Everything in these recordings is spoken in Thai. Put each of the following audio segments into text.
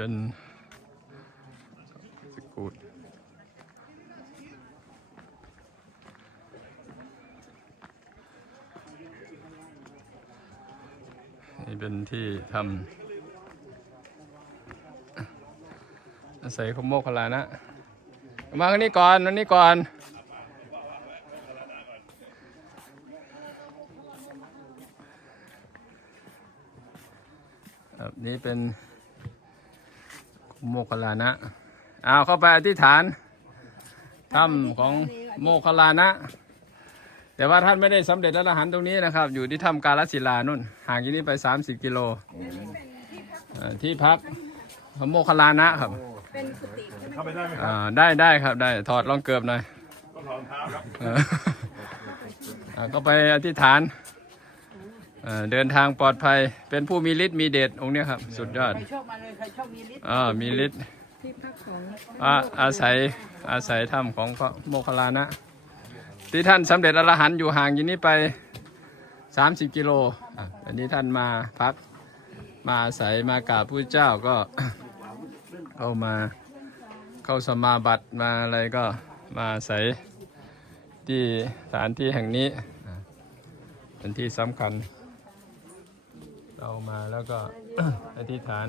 เป็นสกูตนี่เป็นที่ทำอาศัยขโมกขลานะ มาข้างนี้ก่อนวันนี้ก่อนนี่เป็น โมคคัลลานะเอาเข้าไปอธิษฐานถ้ำของโมคคัลลานะ แต่ว่าท่านไม่ได้สำเร็จอรหันต์ตรงนี้นะครับ อยู่ที่ถ้ำกาลศิลานุ่น ห่างจากนี้ไป 30 กิโลเอ่อที่พักของโมคคัลลานะครับเป็นกุฏิใช่ไหมเข้าไปได้ไหมอ่าได้ได้ครับได้ถอดรองเกือบหน่อยต้องถอดรองเท้าครับเอออ่าก็ไปอธิษฐาน เอ่อเดินทางปลอดภัย เป็นผู้มีฤทธิ์มีเดชองค์เนี้ยครับ สุดยอดใครชอบมาเลยใครชอบมีฤทธิ์อ่ามีฤทธิ์ที่พักของอาอาศัยอาศัยถ้ำของพระโมคคัลลานะ ที่ท่านสำเร็จอรหันต์อยู่ห่างอยู่นี้ไป 30 กิโลอะอันนี้ท่านมาพักมาอาศัยมากราบพระเจ้าก็เข้ามาเข้าสมาบัติมาอะไรก็มาอาศัยที่สถานที่แห่งนี้อะเป็นที่สำคัญ เรามาแล้วก็ อธิษฐาน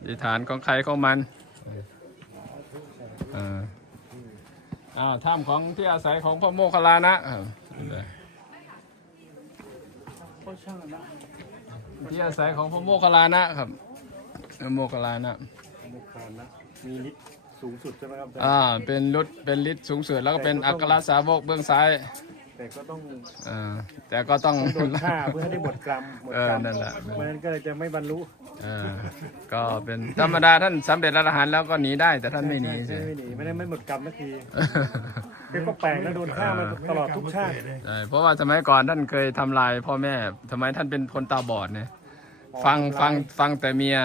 อธิษฐานของใครของมันเอ่าอ้าวถ้ำของที่อาศัยของพระโมคคัลลานะอ่าที่อาศัยของพระโมคคัลลานะครับโมคคัลลานะมุขานนะมีฤทธิ์สูงสุดใช่ไหมครับอ่าเป็นรุดเป็นฤทธิ์สูงสุดแล้วก็เป็นอัครสาวกเบื้องซ้าย แต่ก็ต้องอ่าแต่ก็ต้องโดนฆ่าเพื่อให้ได้หมดกรรมหมดเอกรอรมนั่นแหละเพราะฉะนั้นก็เลยจะไม่บรรลุเออก็เป็นธรรมดาท่านสำเร็จอรหันต์แล้วก็หนีได้ แต่ท่านไม่หนีใช่สิไม่หนีไม่ได้ไม่หมดกรรมสักทีก็แปลกนะโดนฆ่ามาตลอดทุกชาติ ใช่เพราะว่าสมัยก่อนท่านเคยทำลายพ่อแม่สมัยท่านเป็นคนตาบอดเนี่ยฟังฟังฟังแต่เมีย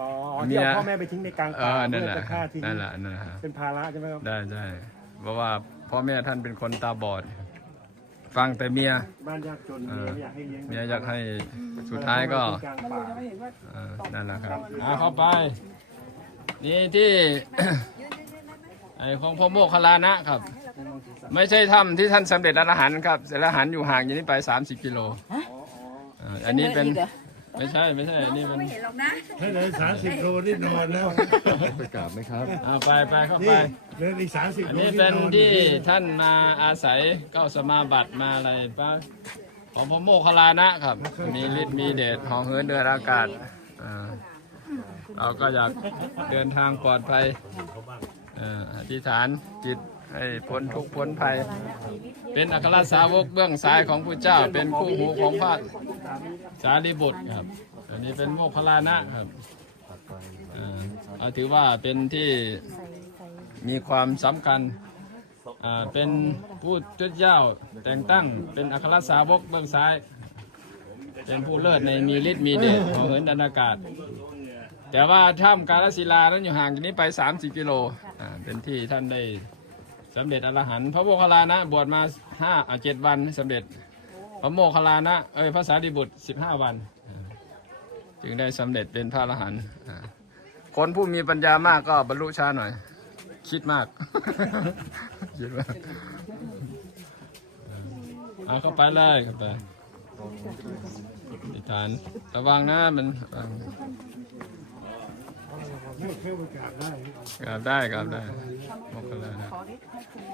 อ๋อที่เอาพ่อแม่ไปทิ้งในกลางเอป่าอนั่เพื่นอแหละจะฆ่าทิ้งนั่นแหละนั่นแหละ เป็นภาระใช่ไหมครับ ได้ใช่เพราะว่าพ่อแม่ท่านเป็นคนตาบอด ฟังแต่เมีย บ้านยากจนเมียไม่อยากให้เลี้ยงเมียอยากให้สุดท้ายก็กลางมันป่าจะไม่เห็นว่าเออนั่นแหละครับเอาเข้าไป นี่ที่ไอของพ่อโมคคัลลานะครับ ไม่ใช่ถ้ำที่ท่านสำเร็จอรหันต์ครับอรหันต์อยู่ห่างอย่างนี้ไป 30 กิโลเอ่ออันนี้เป็น ไม่ใช่ไม่ใช่อันนี้เป็นไม่เห็นหรอกนะ ให้เลยสามสิบโลนี่นอนแล้วไปกราบไหมครับอ่าไปไปเข้าไป นี่เดินอีกสามสิบอันโลนี้นี่เป็นนอนที่ท่านมาอาศัยเข้าสมาบัติมาอะไรป้าของพระโมคคัลลานะครับ มีฤทธิ์มีเดชหองเหินเดินอากาศอ่าเราก็อยากเดินทางปลอดภัยเอธิษฐานจิตให้พ้นทุกข์พ้นภัย เป็นอัครสาวกเบื้องซ้ายของพระเจ้า เป็นคู่หูของพระสารีบุตรครับ อันนี้เป็นโมคคลลานะครับเอ่าถือว่าเป็นที่มีความสำคัญอ่าเป็นผู้ทุเจ้าแต่งตั้งเป็นอัครสาวกเบื้องซ้าย เป็นผู้เลิศในมีฤทธิ์มีเดชของเหินดันอากาศ แต่ว่าถ้ำกาลศิลานั้นอยู่ห่างจากนี้ไป 30 กิโล เป็นที่ท่านได้สำเร็จอรหันต์พระโมคคัลลานะ บวชมาห้าอ่าเจ็ดวันสำเร็จ พระโมคคัลลานะเอ้ยพระสารีบุตร15วัน จึงได้สำเร็จเป็นพระอรหันต์อ่าคนผู้มีปัญญามากก็บรรลุช้าหน่อย คิดมาก คิดมากเอาเข้าไปเลยเข้าไปอธิษฐานระวังนะมันระวัง กราบได้กราบได้มกราน